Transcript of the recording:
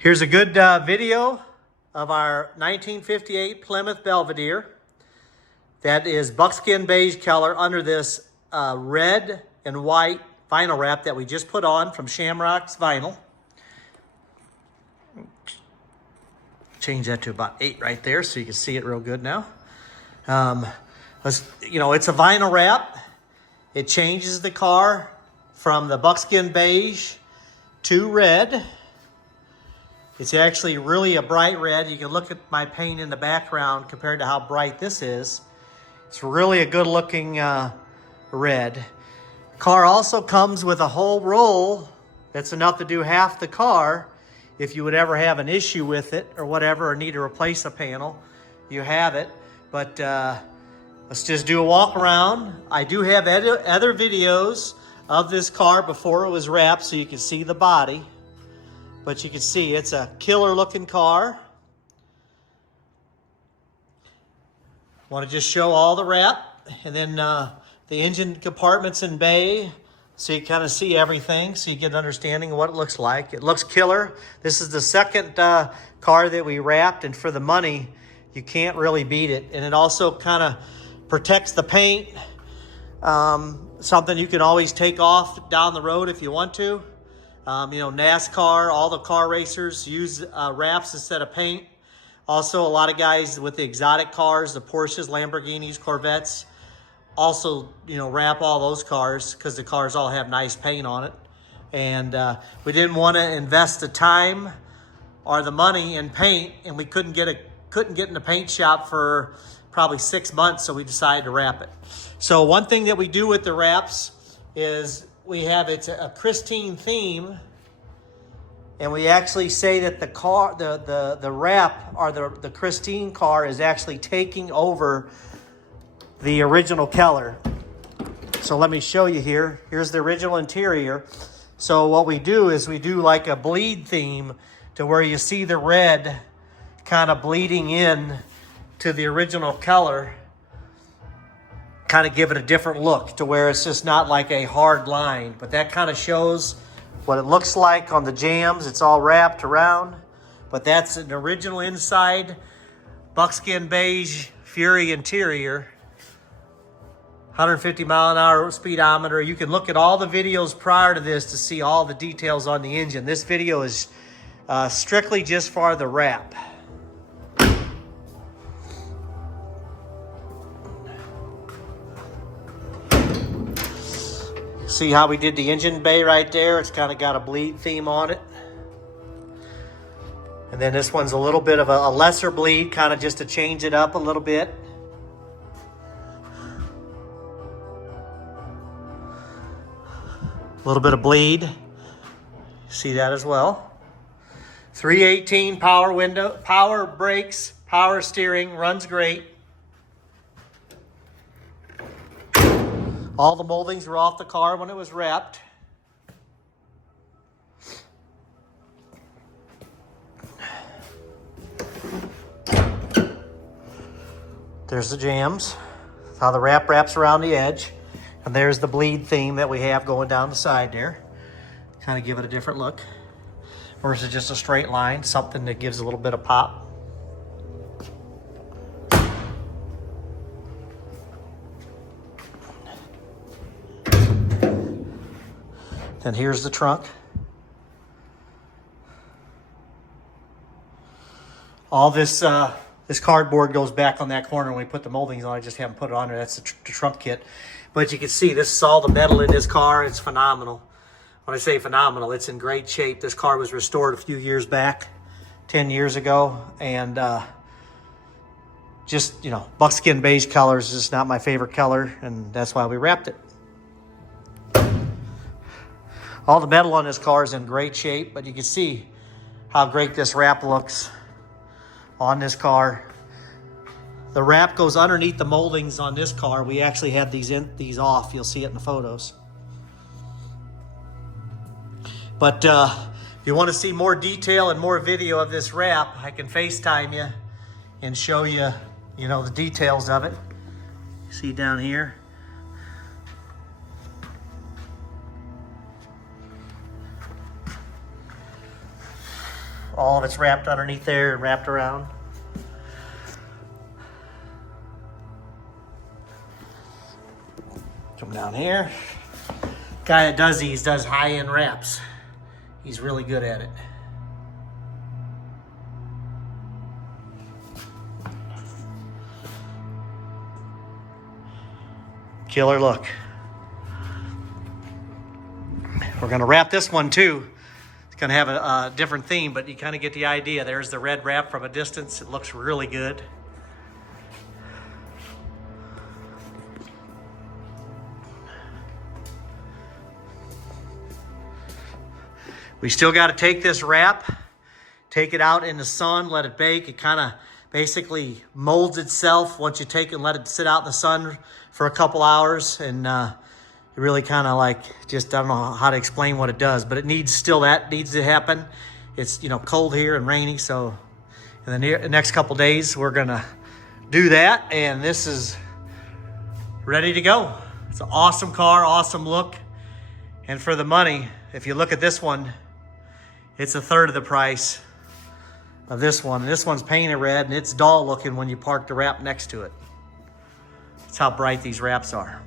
Here's a good video of our 1958 Plymouth Belvedere. That is buckskin beige color under this red and white vinyl wrap that we just put on from Shamrock's Vinyl. Change that to about 8 right there so you can see it real good now. It's a vinyl wrap. It changes the car from the buckskin beige to red. It's actually really a bright red. You can look at my paint in the background compared to how bright this is. It's really a good looking red. Car also comes with a whole roll that's enough to do half the car. If you would ever have an issue with it or whatever, or need to replace a panel, you have it. But let's just do a walk around. I do have other videos of this car before it was wrapped so you can see the body. But you can see it's a killer looking car. Want to just show all the wrap, and then the engine compartments in bay, so you kind of see everything, so you get an understanding of what it looks like. It looks killer. This is the second car that we wrapped, and for the money, you can't really beat it. And it also kind of protects the paint. Something you can always take off down the road if you want to. NASCAR, all the car racers use wraps instead of paint. Also, a lot of guys with the exotic cars, the Porsches, Lamborghinis, Corvettes, also, wrap all those cars because the cars all have nice paint on it. And we didn't want to invest the time or the money in paint, and we couldn't get in the paint shop for probably 6 months, so we decided to wrap it. So one thing that we do with the wraps is it's a Christine theme, and we actually say that the car, the wrap or the Christine car is actually taking over the original color. So let me show you here. Here's the original interior. So what we do is we do like a bleed theme to where you see the red kind of bleeding in to the original color, kind of give it a different look to where it's just not like a hard line, but that kind of shows what it looks like on the jams. It's all wrapped around, but that's an original inside buckskin beige Fury interior, 150 mile an hour speedometer. You can look at all the videos prior to this to see all the details on the engine. This video is strictly just for the wrap. See how we did the engine bay right there? It's kind of got a bleed theme on it. And then this one's a little bit of a lesser bleed, kind of just to change it up a little bit. A little bit of bleed. See that as well. 318 power window, power brakes, power steering, runs great. All the moldings were off the car when it was wrapped. There's the jams. That's how the wrap wraps around the edge. And there's the bleed theme that we have going down the side there. Kind of give it a different look. Versus just a straight line, something that gives a little bit of pop. Then here's the trunk. All this this cardboard goes back on that corner when we put the moldings on. I just haven't put it on there. That's the trunk kit. But you can see this is all the metal in this car. It's phenomenal. When I say phenomenal, it's in great shape. This car was restored a few years back, 10 years ago. And buckskin beige color is just not my favorite color. And that's why we wrapped it. All the metal on this car is in great shape, but you can see how great this wrap looks on this car. The wrap goes underneath the moldings on this car. We actually had these off. You'll see it in the photos. But if you want to see more detail and more video of this wrap, I can FaceTime you and show you, the details of it. See down here. all of it's wrapped underneath there and wrapped around. Come down here. Guy that does these does high-end wraps. He's really good at it. Killer look. We're gonna wrap this one too. It's gonna have a different theme, but you kind of get the idea. There's the red wrap from a distance. It looks really good. We still got to take this wrap, take it out in the sun, let it bake. It kind of basically molds itself once you take it and let it sit out in the sun for a couple hours. And it really kind of like, just, I don't know how to explain what it does, but it needs, that needs to happen. It's, you know, cold here and rainy. So in the next couple days, we're going to do that. And this is ready to go. It's an awesome car, awesome look. And for the money, if you look at this one, it's a third of the price of this one. And this one's painted red, and it's dull looking when you park the wrap next to it. That's how bright these wraps are.